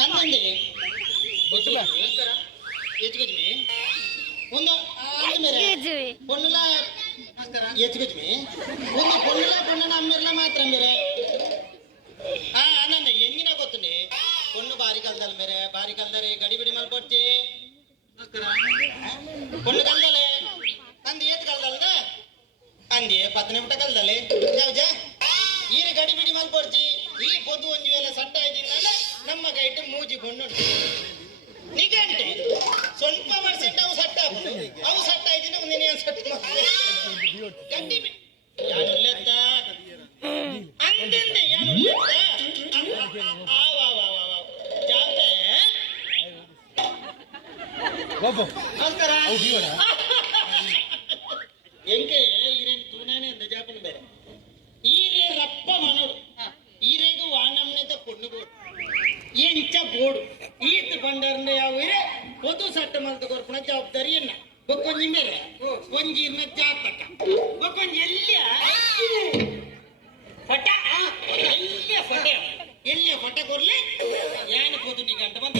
ನಂದಂದೆ ಗೊತ್ತಿಲ್ಲ ಎಚ್ಕೊಜ್ಮಿ ಒಂದು பொண்ணுல எச்சுக்கச்சுமி ಒಂದು பொண்ணுல பொண்ணு ನಮ್ಮೆಲ್ಲ ಮಾತ್ರ ಮೇರೆ ಹಾ ನಂದ ಹೆಂಗಿನ ಗೊತ್ತುನಿ பொண்ணு ಬಾರಿ ಕಲ್ದಲ್ ಮೇರೆ ಬಾರಿ ಕಲ್ದರೆ ಗಡಿ ಬಿಡಿ ಮಾಡ್ಕೊಡ್ತಿ பொண்ணு கல்தலே அந்த ஏத்து கல்தல்ல அந்த பத்து நிமிடம் கல்தலே ஜா ஜா ஈரு கடி பிடி மால் போடுச்சு ஈ பொது ஒஞ்சு வேலை சட்டை ನಮ್ಮ ಗೈಟ್ ಮೂಜಿ ಕೊಂಡುಂಟು ನಿಗಂಟೆ ಸ್ವಲ್ಪ ಪರ್ಸೆಂಟ್ ಅವು ಸಟ್ಟ ಅವು ಸಟ್ಟ ಇದ್ದೀನಿ ಒಂದಿನ ಸಟ್ಟ ಗಟ್ಟಿ ಬಿ- ಯಾನು ಉಲ್ಲೆತ್ತ ಅಂದಿಂದೆ ಯಾನು ಉಲ್ಲೆತ್ತ ಆವ ಆವ ಆವ ಆವ ಜಾತೆ ನಮಸ್ಕಾರ ಎಂಕೆ? ಒಂದು ಸಟ್ಟ ಮಲ್ದ ಕೊರ್ಪುನ ಇಲ್ಲ ಬೊಕ್ಕೊಂಜಿ ಮೇರೆ ಒಂಜಿ ಜಾಪಟ ಬೊಕ್ಕೊಂಜಿ ಎಲ್ಲ ಫಟ ಎಲ್ಲ ಫಟ ಎಲ್ಲ ಫಟ ಕೊರ್ಲೆ ಏನು ಪೋದು ನೀ ಗಂಟ ಬಂದ.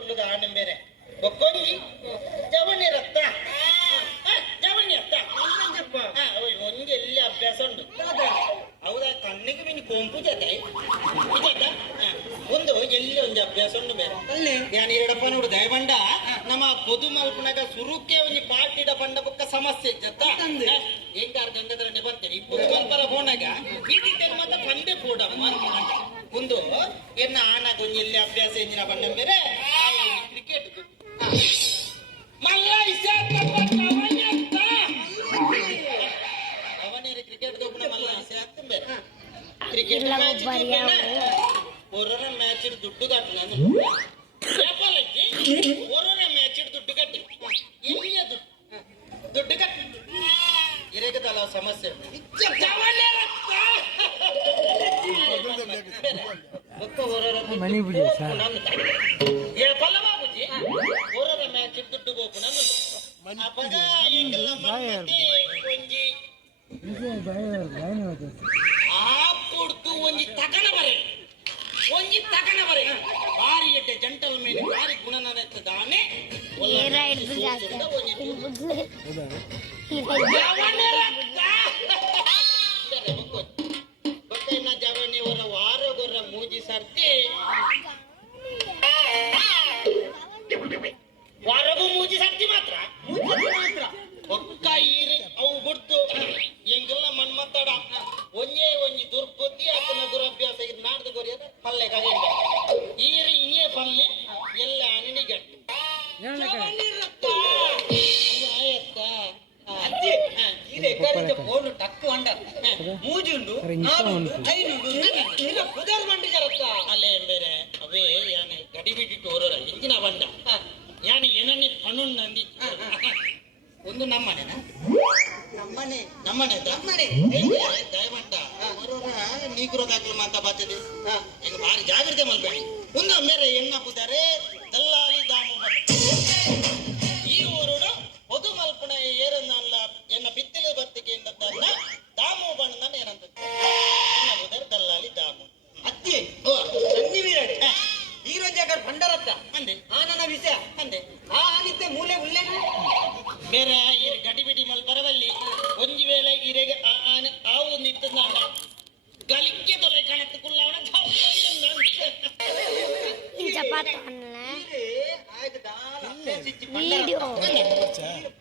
గుర్లుగా ఆడడం వేరే ఒక్కొని జవణి ರಕ್ತ. జవణి రక్త ఒంగి ఎల్లి అభ్యాసం ఉండు ಹೌದಾ? ಕಣ್ಣಿಗೆ ನೀನು ಕೊಂಪು ಜೊತೆ. ಇದೆಲ್ಲ ಒಂದು ಎಲ್ಲಿ ಒಂದು ಅಭ್ಯಾಸ ಉಂಟು ಬೇರೆ. ಅಲ್ಲಿ? ನಾನು ಎರಡಪ್ಪ ನೋಡು ದಯವಂಡ ನಮ್ಮ ಪೊದು ಮಲ್ಪನಾಗ ಸುರುಕ್ಕೆ ಒಂದು ಪಾರ್ಟಿಡ ಬಂಡ ಬುಕ್ಕ ಸಮಸ್ಯೆ ಜತ್ತ? ಹೆಂಗಾರ ಗಂಗಾಧರ ಬರ್ತೀರಿ. ಪೊದು ಮಲ್ಪರ ಫೋನಾಗ ಇದಿದ್ದರೆ ಮತ್ತೆ ಬಂದೆ ಫೋಡ ಒಂದು ಎನ್ನ ಆನ ಗೊಂಜಿಲ್ಲಿ ಎಲ್ಲಿ ಅಭ್ಯಾಸ ಎಂಜಿನ ಬಂದ ಮೇಲೆ ಕ್ರಿಕೆಟ್ ಮಲ್ಲ ಅವನೇ ಕ್ರಿಕೆಟ್ ದೊಬ್ಬನ ಮಲ್ಲ ಇಸೆ ಆಗ್ತಂಬೆ ಕ್ರಿಕೆಟ್ ಮ್ಯಾಚ್ ಕೊರೋನಾ ಮ್ಯಾಚ್ ದುಡ್ಡು ಕಟ್ಟು ಪದ ಎಂಗೆಲ್ಲ ಮನ್ಮತಿ ಒಂಜಿ ಆ ಕೊಡ್ತು ಒಂಜಿ ತಕಣ ಬರೆ ಒಂಜಿ ತಕಣ ಬರೆ ಬಾರಿ ಎಡ್ಡೆ ಜಂಟಲ್ ಮೇಲೆ ಬಾರಿ ಗುಣನನೆತ್ತ ದಾನೆ ಏರ ಹಿಡ್ದು ಜಾಸ್ತಿ ಒಂಜಿ ಬೇರೆ ಅವೇ ಯಾನೆ ಗಡಿ ಬಿಟ್ಟಿಟ್ಟು ಹೊರ ಎಂಜಿನ ಬಂಡ ಯಾನೆ ಏನನ್ನೇ ಪಣುನ್ ನಂದಿ. ಒಂದು ನಮ್ಮನೆನ? ನಮ್ಮ ನಮ್ಮನೆ ನಮ್ಮನೆ. ನಮ್ಮನೆ ನೀ ನೀಗುರ ದಾಖಲು ಮಾತಾ ಬಾತದೆ ಈಗ ಭಾರಿ ಜಾಗ್ರತೆ ಮಾಡ್ಬೇಡಿ. ಒಂದು ಮೇರೆ ಎನ್ನ ಪುದರೆ ದಲ್ಲಾಲಿ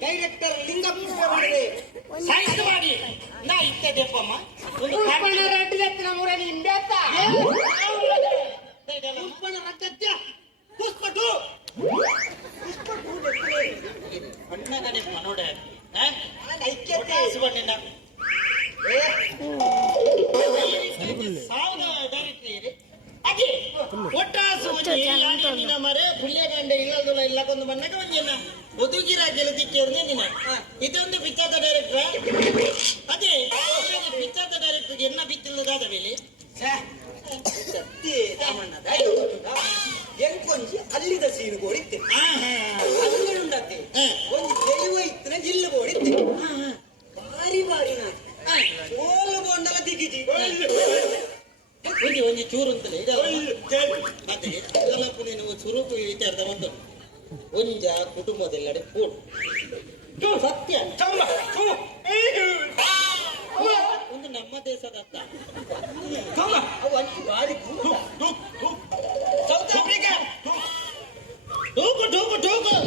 ಡೈರೆಕ್ಟರ್ ಲಿಂಗಪ್ಪ ಮಾಡಿದೆ ಸೈಜ್ ಮಾಡಿ ನಾ ಇತ್ತದೆಪ್ಪಮ್ಮ ಒಂದು ಪುಷ್ಪಟು ಅಣ್ಣಗನೆ ಮನೋಡ ಐಕ್ಯತೆ ಮರೆ ಪುಲ್ಯಗಂಡ ಇಲ್ಲದಲ್ಲ ಇಲ್ಲಕೊಂದು ಬಣ್ಣಗ ಒಂಜಿನ ಒದುಗಿರ ಗೆಲುದಿಕ್ಕೇರ್ನೆ ನಿನ್ನ ಇದೊಂದು ಪಿಕ್ಚರ್ದ ಡೈರೆಕ್ಟರ್ ಅದೇ ಪಿಕ್ಚರ್ದ ಡೈರೆಕ್ಟರ್ ಎನ್ನ ಬಿತ್ತಿಲ್ಲದಾದ ವೇಳೆ ಸತ್ಯ ರಾಮಣ್ಣ ಎಂಕೊಂಜಿ ಅಲ್ಲಿದ ಸೀನು ಬೋಡಿತ್ತೆ ಒಂಜ ಕುಟುಂಬದೆಲ್ಲಡೆ ಕೂಡು ಸತ್ಯ. ಒಂದು ನಮ್ಮ ದೇಶದ ಬಾರಿ ಸೌತ್ ಆಫ್ರಿಕಾ. ಟೂಕು ಟೂಕು ಟೂಕು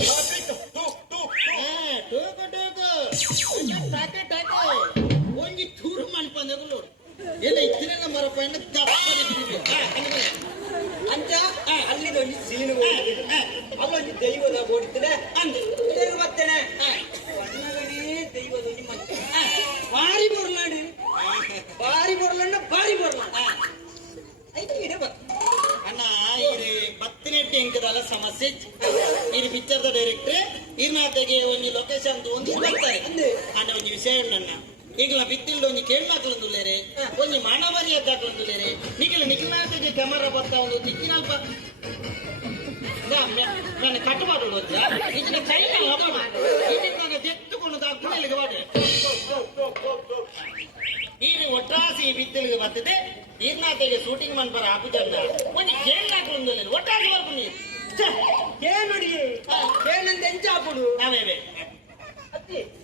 ಒಂದು ಅಂತ ಒಂದು ಬರ್ತಾರೆ. ಅಣ್ಣ ಒಂದು. ವಿಷಯ ಉಂಡಣ್ಣ ಈಗಲ ಬಿತ್ತಿಲ್ದ ಒಂದು ಕೇಳ್ಮಾಕ್ಲೊಂದು ಲೇರೆ ಒಂದು ಮಾನವರಿಯ ಕಾಕ್ಲೊಂದು ಲೇರೆ ನಿಖಿಲ ನಿಖಿಲಾತೆಗೆ ಕ್ಯಾಮರಾ ಬರ್ತಾ ಒಂದು ದಿಕ್ಕಿನಲ್ಪ ನಾನು ಮಾಡೋಣ ಅಂತ. ಇದನ್ನ ಕೈನ ಹಬೋಣ ಇದನ್ನ ತೆತ್ತುಕೊಂಡು ಕುಣಿಲಿಗೆ ಬಾಡೆ ಈಗ ಒಟ್ರಾಸಿ ಬಿತ್ತಲಿಗೆ ಬರ್ತದೆ. ಈರ್ನಾತೆಗೆ ಶೂಟಿಂಗ್ ಮನ್ಪರ ಹಾಕುದನ್ನ ಒಂದು ಕೇಳ್ನಾಕ್ಲಂದುಲ್ಲೇರೆ ಒಟ್ಟಾಗಿ ಬರ್ಬಿ ಏನು ನೋಡಿ ಏನಂತ ಎಂಚ ನಾವೇ. it.